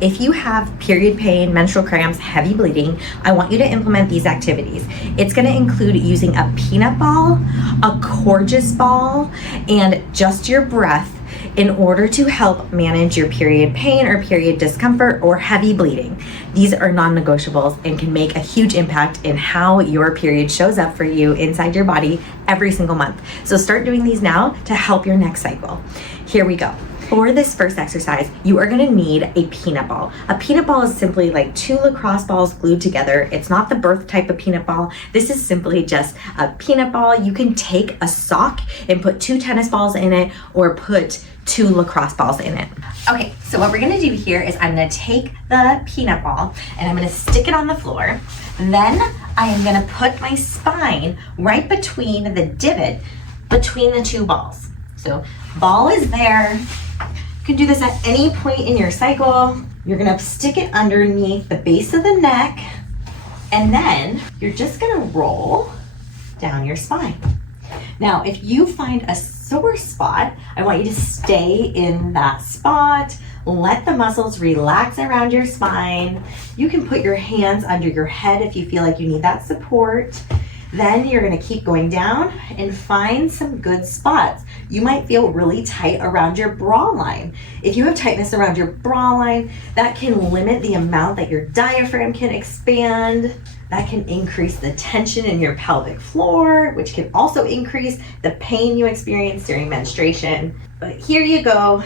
If you have period pain, menstrual cramps, heavy bleeding, I want you to implement these activities. It's gonna include using a peanut ball, a Courgeous ball, and just your breath in order to help manage your period pain or period discomfort or heavy bleeding. These are non-negotiables and can make a huge impact in how your period shows up for you inside your body every single month. So start doing these now to help your next cycle. Here we go. For this first exercise, you are gonna need a peanut ball. A peanut ball is simply like 2 lacrosse balls glued together. It's not the birth type of peanut ball. This is simply just a peanut ball. You can take a sock and put 2 tennis balls in it or put 2 lacrosse balls in it. Okay, so what we're gonna do here is I'm gonna take the peanut ball and I'm gonna stick it on the floor. Then I am gonna put my spine right between the divot between the 2 balls. So ball is there. You can do this at any point in your cycle. You're gonna stick it underneath the base of the neck, and then you're just gonna roll down your spine. Now, if you find a sore spot, I want you to stay in that spot. Let the muscles relax around your spine. You can put your hands under your head if you feel like you need that support. Then you're gonna keep going down and find some good spots. You might feel really tight around your bra line. If you have tightness around your bra line, that can limit the amount that your diaphragm can expand. That can increase the tension in your pelvic floor, which can also increase the pain you experience during menstruation. But here you go.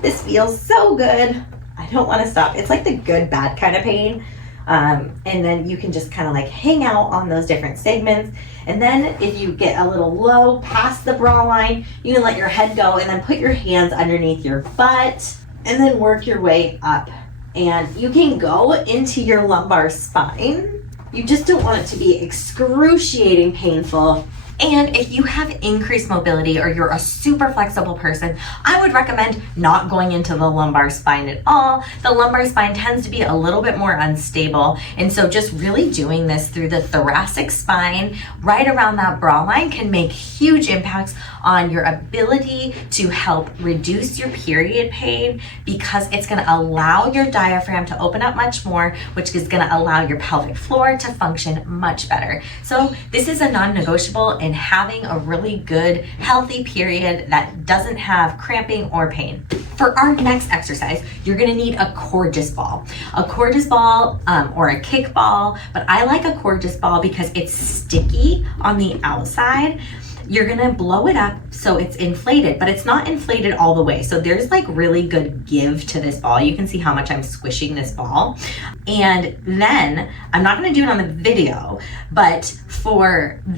This feels so good. I don't wanna stop. It's like the good, bad kind of pain. And then you can just kind of like hang out on those different segments. And then if you get a little low past the bra line, you can let your head go and then put your hands underneath your butt and then work your way up. And you can go into your lumbar spine. You just don't want it to be excruciating painful. And if you have increased mobility or you're a super flexible person, I would recommend not going into the lumbar spine at all. The lumbar spine tends to be a little bit more unstable. And so just really doing this through the thoracic spine, right around that bra line, can make huge impacts on your ability to help reduce your period pain, because it's gonna allow your diaphragm to open up much more, which is gonna allow your pelvic floor to function much better. So this is a non-negotiable in having a really good, healthy period that doesn't have cramping or pain. For our next exercise, you're gonna need a Courgeous ball. A Courgeous ball or a kick ball, but I like a Courgeous ball because it's sticky on the outside. You're gonna blow it up so it's inflated, but it's not inflated all the way. So there's like really good give to this ball. You can see how much I'm squishing this ball. And then, I'm not gonna do it on the video, but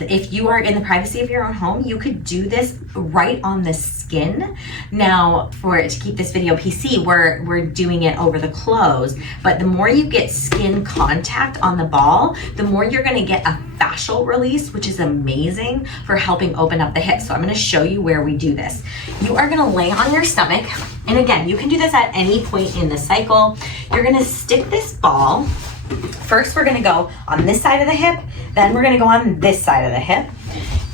if you are in the privacy of your own home, you could do this right on the skin. Now, to keep this video PC, we're doing it over the clothes, but the more you get skin contact on the ball, the more you're gonna get a fascial release, which is amazing for helping open up the hips. So I'm gonna show you where we do this. You are gonna lay on your stomach, and again, you can do this at any point in the cycle. You're gonna stick this ball. First, we're gonna go on this side of the hip, then we're gonna go on this side of the hip.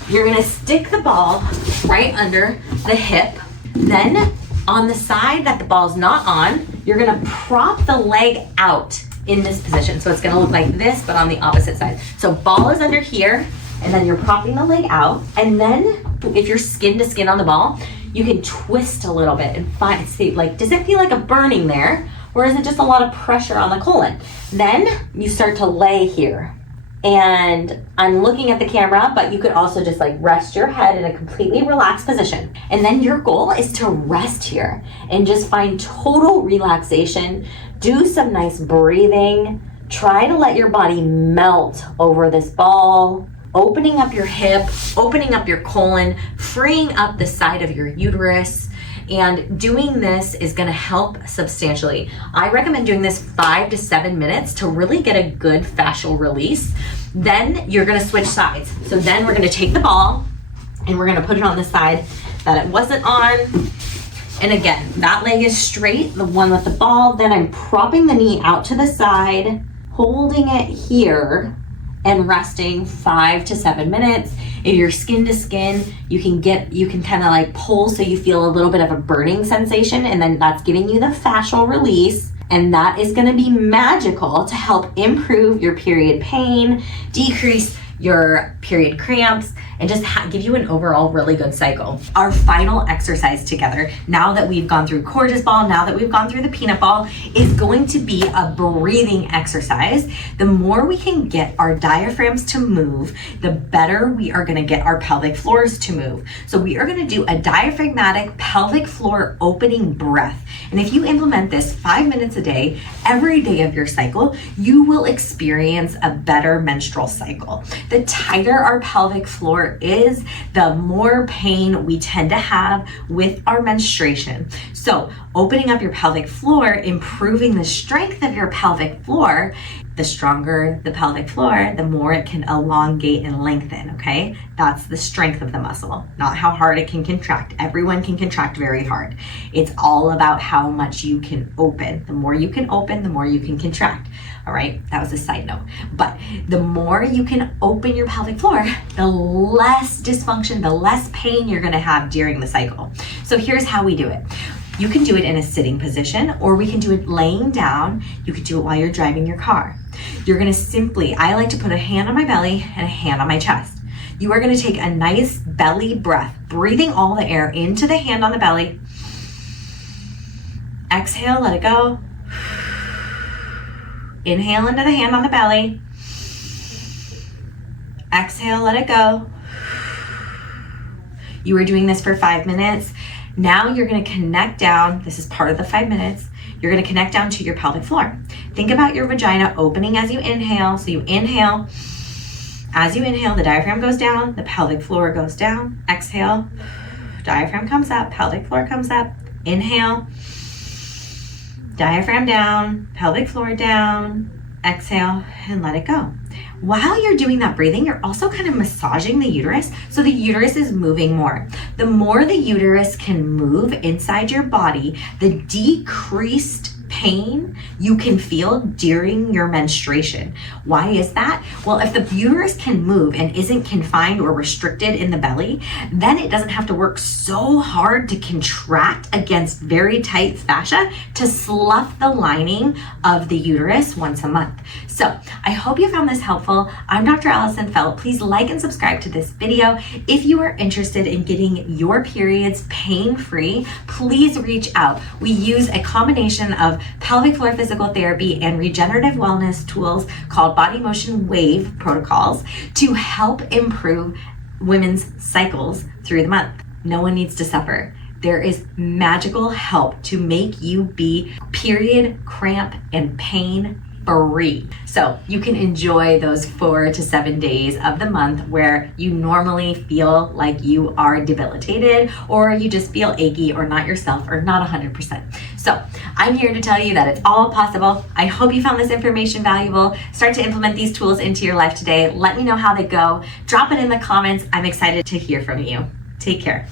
You're gonna stick the ball right under the hip. Then on the side that the ball's not on, you're gonna prop the leg out in this position. So it's gonna look like this, but on the opposite side. So ball is under here, and then you're propping the leg out. And then if you're skin to skin on the ball, you can twist a little bit and see, like, does it feel like a burning there? Or is it just a lot of pressure on the colon? Then you start to lay here. And I'm looking at the camera, but you could also just like rest your head in a completely relaxed position. And then your goal is to rest here and just find total relaxation. Do some nice breathing. Try to let your body melt over this ball, opening up your hip, opening up your colon, freeing up the side of your uterus. And doing this is gonna help substantially. I recommend doing this 5 to 7 minutes to really get a good fascial release. Then you're gonna switch sides. So then we're gonna take the ball and we're gonna put it on the side that it wasn't on. And again, that leg is straight, the one with the ball. Then I'm propping the knee out to the side, holding it here, and resting 5 to 7 minutes. If you're skin to skin, you can kind of like pull so you feel a little bit of a burning sensation, and then that's giving you the fascial release. And that is going to be magical to help improve your period pain, decrease your period cramps, and just give you an overall really good cycle. Our final exercise together, now that we've gone through Courge's ball, now that we've gone through the peanut ball, is going to be a breathing exercise. The more we can get our diaphragms to move, the better we are going to get our pelvic floors to move. So we are going to do a diaphragmatic pelvic floor opening breath. And if you implement this 5 minutes a day, every day of your cycle, you will experience a better menstrual cycle. The tighter our pelvic floor is, the more pain we tend to have with our menstruation. So opening up your pelvic floor, improving the strength of your pelvic floor, the stronger the pelvic floor, the more it can elongate and lengthen, okay? That's the strength of the muscle, not how hard it can contract. Everyone can contract very hard. It's all about how much you can open. The more you can open, the more you can contract. All right, that was a side note. But the more you can open your pelvic floor, the less dysfunction, the less pain you're gonna have during the cycle. So here's how we do it. You can do it in a sitting position, or we can do it laying down. You could do it while you're driving your car. You're gonna I like to put a hand on my belly and a hand on my chest. You are gonna take a nice belly breath, breathing all the air into the hand on the belly. Exhale, let it go. Inhale into the hand on the belly. Exhale, let it go. You were doing this for 5 minutes. Now you're going to connect down. This is part of the 5 minutes. You're going to connect down to your pelvic floor. Think about your vagina opening as you inhale. So you inhale. As you inhale, the diaphragm goes down, the pelvic floor goes down. Exhale, diaphragm comes up, pelvic floor comes up. Inhale, diaphragm down, pelvic floor down. Exhale and let it go. While you're doing that breathing, you're also kind of massaging the uterus, so the uterus is moving more. The more the uterus can move inside your body, the decreased pain you can feel during your menstruation. Why is that? Well, if the uterus can move and isn't confined or restricted in the belly, then it doesn't have to work so hard to contract against very tight fascia to slough the lining of the uterus once a month. So I hope you found this helpful. I'm Dr. Allison Feldt. Please like and subscribe to this video. If you are interested in getting your periods pain-free, please reach out. We use a combination of pelvic floor physical therapy and regenerative wellness tools called body motion wave protocols to help improve women's cycles through the month. No one needs to suffer. There is magical help to make you be period, cramp, and pain free. So you can enjoy those 4 to 7 days of the month where you normally feel like you are debilitated, or you just feel achy or not yourself or not 100%. So I'm here to tell you that it's all possible. I hope you found this information valuable. Start to implement these tools into your life today. Let me know how they go. Drop it in the comments. I'm excited to hear from you. Take care.